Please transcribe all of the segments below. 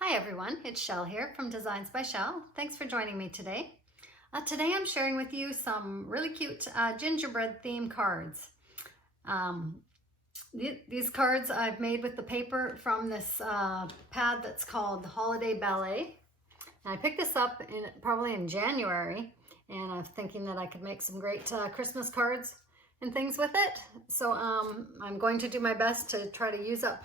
Hi everyone, it's Shell here from Designs by Shell. Thanks for joining me today. Today I'm sharing with you some really cute gingerbread theme cards. These cards I've made with the paper from this pad that's called Holiday Ballet. And I picked this up probably in January, and I'm thinking that I could make some great Christmas cards and things with it. So I'm going to do my best to try to use up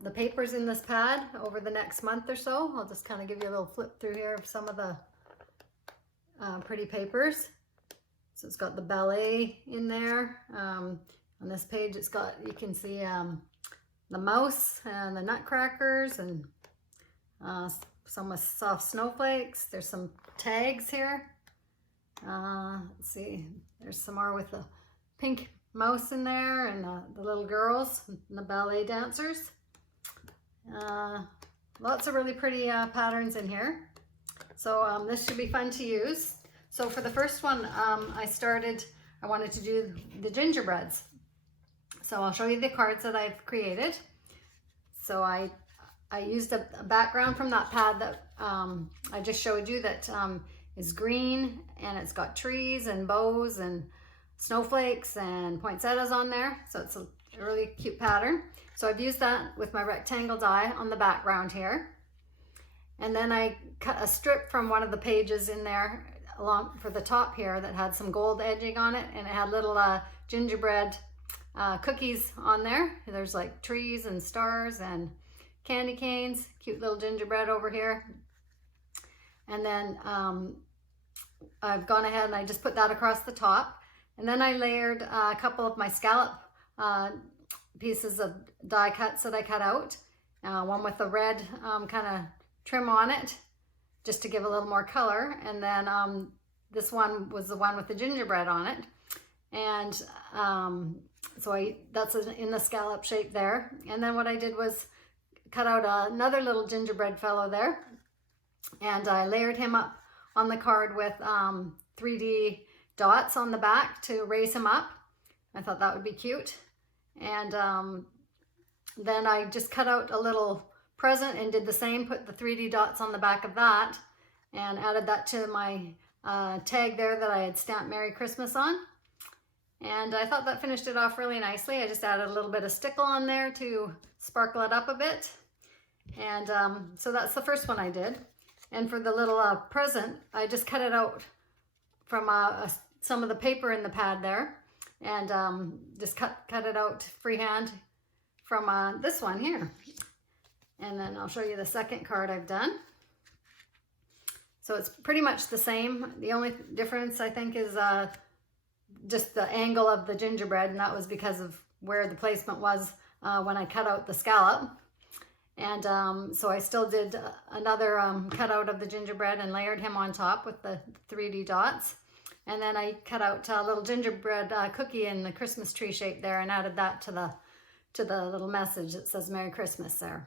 the papers in this pad over the next month or so. I'll just kind of give you a little flip through here of some of the pretty papers. So it's got the ballet in there. On this page it's got, you can see the mouse and the nutcrackers and some with soft snowflakes. There's some tags here. Let's see, there's some more with the pink mouse in there and the little girls and the ballet dancers. Lots of really pretty patterns in here. So this should be fun to use. So for the first one, I wanted to do the gingerbreads. So I'll show you the cards that I've created. So I used a background from that pad that I just showed you that is green, and it's got trees and bows and snowflakes and poinsettias on there. So it's a really cute pattern. So I've used that with my rectangle die on the background here. And then I cut a strip from one of the pages in there along for the top here that had some gold edging on it, and it had little gingerbread cookies on there. There's like trees and stars and candy canes, cute little gingerbread over here. And then I've gone ahead and I just put that across the top. And then I layered a couple of my scallop pieces of die cuts that I cut out. One with the red kind of trim on it, just to give a little more color. And then this one was the one with the gingerbread on it. And so that's in the scallop shape there. And then what I did was cut out another little gingerbread fellow there. And I layered him up on the card with 3D dots on the back to raise him up. I thought that would be cute. And then I just cut out a little present and did the same, put the 3D dots on the back of that and added that to my tag there that I had stamped Merry Christmas on. And I thought that finished it off really nicely. I just added a little bit of stickle on there to sparkle it up a bit. And so that's the first one I did. And for the little present, I just cut it out from some of the paper in the pad there, and just cut it out freehand from this one here. And then I'll show you the second card I've done. So it's pretty much the same. The only difference I think is just the angle of the gingerbread, and that was because of where the placement was when I cut out the scallop. And so I still did another cutout of the gingerbread and layered him on top with the 3D dots. And then I cut out a little gingerbread cookie in the Christmas tree shape there and added that to the little message that says Merry Christmas there.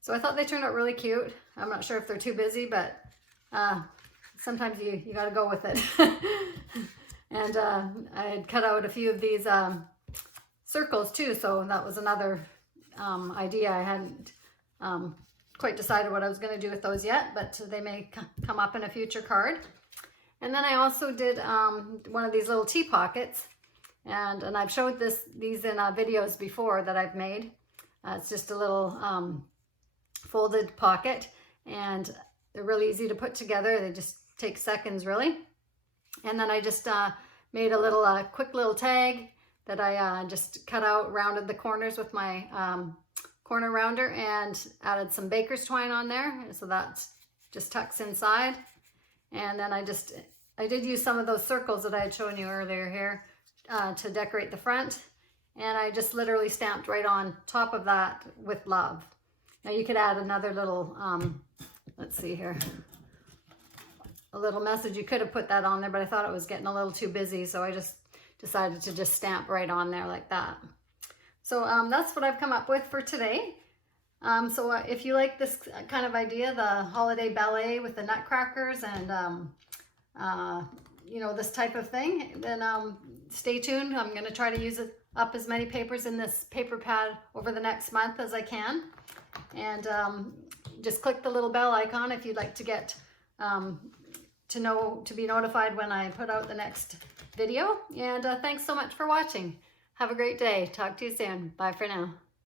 So I thought they turned out really cute. I'm not sure if they're too busy, but sometimes you got to go with it. And I had cut out a few of these circles too, so that was another idea. I hadn't quite decided what I was going to do with those yet, but they may come up in a future card. And then I also did one of these little tea pockets, and I've showed these in videos before that I've made. It's just a little folded pocket, and they're really easy to put together. They just take seconds really. And then I just made a little quick little tag that I just cut out, rounded the corners with my corner rounder, and added some baker's twine on there, so that just tucks inside. And then I did use some of those circles that I had shown you earlier here to decorate the front, and I just literally stamped right on top of that with love. Now you could add another little let's see here, a little message. You could have put that on there, but I thought it was getting a little too busy, so I just decided to just stamp right on there like that. So that's what I've come up with for today. So if you like this kind of idea, the holiday ballet with the nutcrackers and you know, this type of thing, then stay tuned. I'm going to try to use up as many papers in this paper pad over the next month as I can. And just click the little bell icon if you'd like to get to be notified when I put out the next video. And thanks so much for watching. Have a great day. Talk to you soon. Bye for now.